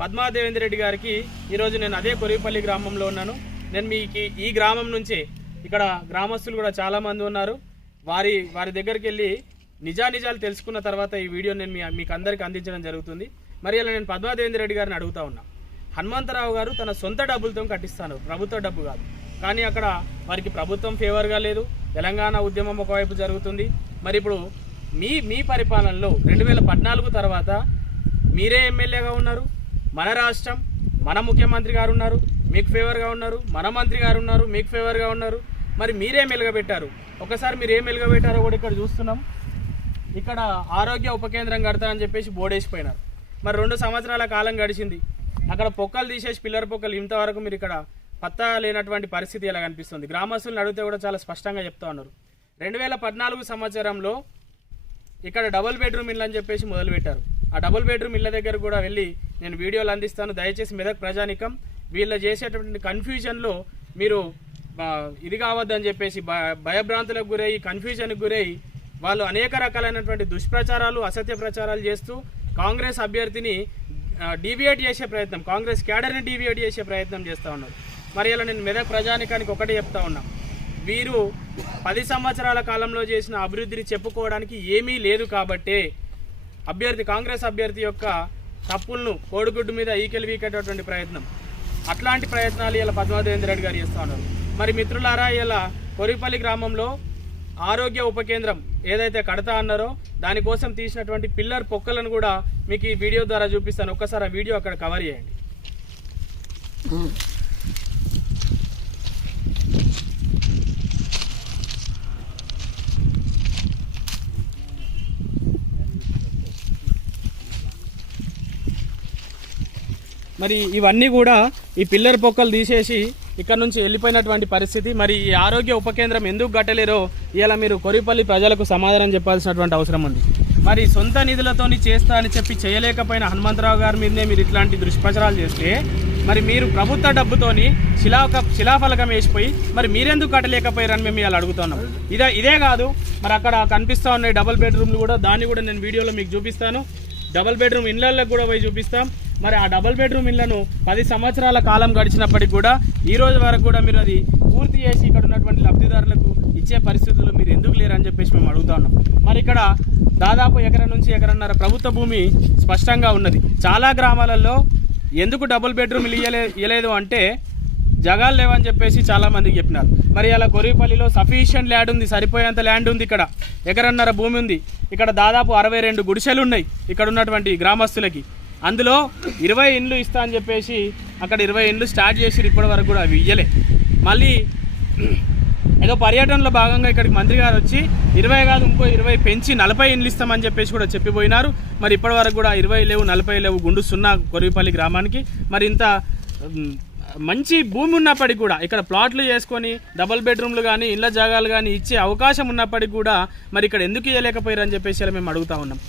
పద్మా దేవేందర్ రెడ్డి గారికి ఈరోజు నేను అదే కొరివిపల్లి గ్రామంలో ఉన్నాను. నేను మీకు ఈ గ్రామం నుంచే ఇక్కడ గ్రామస్తులు కూడా చాలామంది ఉన్నారు. వారి దగ్గరికి వెళ్ళి నిజానిజాలు తెలుసుకున్న తర్వాత ఈ వీడియో నేను మీకు అందరికీ అందించడం జరుగుతుంది. మరి ఇలా నేను పద్మా దేవేందర్ రెడ్డి గారిని అడుగుతా ఉన్నా. హనుమంతరావు గారు తన సొంత డబ్బులతో కట్టిస్తాను, ప్రభుత్వ డబ్బు కాదు. కానీ అక్కడ వారికి ప్రభుత్వం ఫేవర్గా లేదు. తెలంగాణ ఉద్యమం ఒకవైపు జరుగుతుంది. మరి ఇప్పుడు మీ పరిపాలనలో 2014 తర్వాత మీరే ఎమ్మెల్యేగా ఉన్నారు. మన రాష్ట్రం, మన ముఖ్యమంత్రి గారు ఉన్నారు, మీకు ఫేవర్గా ఉన్నారు. మన మంత్రి గారు ఉన్నారు, మీకు ఫేవర్గా ఉన్నారు. మరి మీరే మెలుగబెట్టారు. ఒకసారి మీరు ఏం మెలుగబెట్టారో కూడా ఇక్కడ చూస్తున్నాం. ఇక్కడ ఆరోగ్య ఉప కేంద్రం కడతా అని చెప్పేసి బోర్డేసిపోయినారు. మరి 2 సంవత్సరాల కాలం గడిచింది. అక్కడ పొక్కలు తీసేసి పిల్లర్ పొక్కలు ఇంతవరకు మీరు ఇక్కడ పత్తా లేనటువంటి పరిస్థితి ఎలా కనిపిస్తుంది. గ్రామస్తులను అడిగితే కూడా చాలా స్పష్టంగా చెప్తా ఉన్నారు. 2014 సంవత్సరంలో ఇక్కడ డబుల్ బెడ్రూమ్ ఇల్లు అని చెప్పేసి మొదలుపెట్టారు. ఆ డబుల్ బెడ్రూమ్ ఇళ్ళ దగ్గర కూడా వెళ్ళి నేను వీడియోలు అందిస్తాను. దయచేసి మెదక్ ప్రజానికం వీళ్ళు చేసేటువంటి కన్ఫ్యూజన్లో మీరు ఇది కావద్దని చెప్పేసి భయభ్రాంతులకు గురయ్యి కన్ఫ్యూజన్కి గురయ్యి వాళ్ళు అనేక రకాలైనటువంటి దుష్ప్రచారాలు, అసత్య ప్రచారాలు చేస్తూ కాంగ్రెస్ అభ్యర్థిని డీవియేట్ చేసే ప్రయత్నం, కాంగ్రెస్ క్యాడర్ని డీవియేట్ చేసే ప్రయత్నం చేస్తూ ఉన్నారు. మరి ఇలా నేను మెదక్ ప్రజానికానికి ఒకటే చెప్తా ఉన్నా, వీరు 10 సంవత్సరాల కాలంలో చేసిన అభివృద్ధిని చెప్పుకోవడానికి ఏమీ లేదు. కాబట్టే కాంగ్రెస్ అభ్యర్థి యొక్క తప్పులను కోడిగుడ్డు మీద ఈకెలు వీకేటటువంటి ప్రయత్నం, అట్లాంటి ప్రయత్నాలు ఇలా పద్మా దేవేందర్ రెడ్డి గారు చేస్తూ ఉన్నారు. మరి మిత్రులారా, ఇలా కొరివిపల్లి గ్రామంలో ఆరోగ్య ఉప కేంద్రం ఏదైతే కడతా అన్నారో దానికోసం తీసినటువంటి పిల్లర్ పొక్కలను కూడా మీకు ఈ వీడియో ద్వారా చూపిస్తాను. ఒక్కసారి ఆ వీడియో అక్కడ కవర్ చేయండి. మరి ఇవన్నీ కూడా ఈ పిల్లర్ పొక్కలు తీసేసి ఇక్కడ నుంచి వెళ్ళిపోయినటువంటి పరిస్థితి. మరి ఈ ఆరోగ్య ఉప కేంద్రం ఎందుకు కట్టలేరో ఇలా మీరు కొరివిపల్లి ప్రజలకు సమాధానం చెప్పాల్సినటువంటి అవసరం ఉంది. మరి సొంత నిధులతోని చేస్తా అని చెప్పి చేయలేకపోయిన హనుమంతరావు గారి మీదనే మీరు ఇట్లాంటి దుష్ప్రచారాలు చేస్తే మరి మీరు ప్రభుత్వ డబ్బుతోని శిలాఫలకం వేసిపోయి మరి మీరెందుకు కట్టలేకపోయారని మేము ఇలా అడుగుతున్నాం. ఇదే కాదు, మరి అక్కడ కనిపిస్తూ ఉన్నాయి డబుల్ బెడ్రూమ్లు కూడా, దాన్ని కూడా నేను వీడియోలో మీకు చూపిస్తాను. డబుల్ బెడ్రూమ్ ఇళ్లకు కూడా పోయి చూపిస్తాం. మరి ఆ డబుల్ బెడ్రూమ్ ఇళ్లను 10 సంవత్సరాల కాలం గడిచినప్పటికీ కూడా ఈ రోజు వరకు కూడా మీరు అది పూర్తి చేసి ఇక్కడ ఉన్నటువంటి లబ్ధిదారులకు ఇచ్చే పరిస్థితులు మీరు ఎందుకు లేరని చెప్పేసి మేము అడుగుతా ఉన్నాం. మరి ఇక్కడ దాదాపు ఎకరం నుంచి ఎకరన్నర ప్రభుత్వ భూమి స్పష్టంగా ఉన్నది. చాలా గ్రామాలలో ఎందుకు డబుల్ బెడ్రూమ్ ఇవ్వలేదు అంటే జగాలు లేవని చెప్పేసి చాలామందికి చెప్పినారు. మరి అలా కొరివిపల్లిలో సఫిషియంట్ ల్యాండ్ ఉంది, సరిపోయేంత ల్యాండ్ ఉంది. ఇక్కడ ఎకరన్నర భూమి ఉంది. ఇక్కడ దాదాపు 62 గుడిసెలు ఉన్నాయి ఇక్కడ ఉన్నటువంటి గ్రామస్తులకి. అందులో 20 ఇండ్లు ఇస్తా అని చెప్పేసి అక్కడ 20 ఇండ్లు స్టార్ట్ చేసి ఇప్పటి వరకు కూడా అవి ఇయ్యలే. మళ్ళీ ఏదో పర్యటనలో భాగంగా ఇక్కడికి మంత్రి గారు వచ్చి 20 కాదు ఇంకో 20 పెంచి 40 ఇండ్లు ఇస్తామని చెప్పేసి కూడా చెప్పిపోయినారు. మరి ఇప్పటి వరకు కూడా 20 లేవు, 40 లేవు. గుండు సున్నా కొరివిపల్లి గ్రామానికి. మరి ఇంత మంచి భూమి ఉన్నప్పటికీ కూడా ఇక్కడ ప్లాట్లు చేసుకొని డబుల్ బెడ్రూమ్లు కానీ ఇళ్ల జాగాలు కానీ ఇచ్చే అవకాశం ఉన్నప్పటికీ కూడా మరి ఇక్కడ ఎందుకు ఇవ్వలేకపోయారని చెప్పేసి మేము అడుగుతా ఉన్నాం.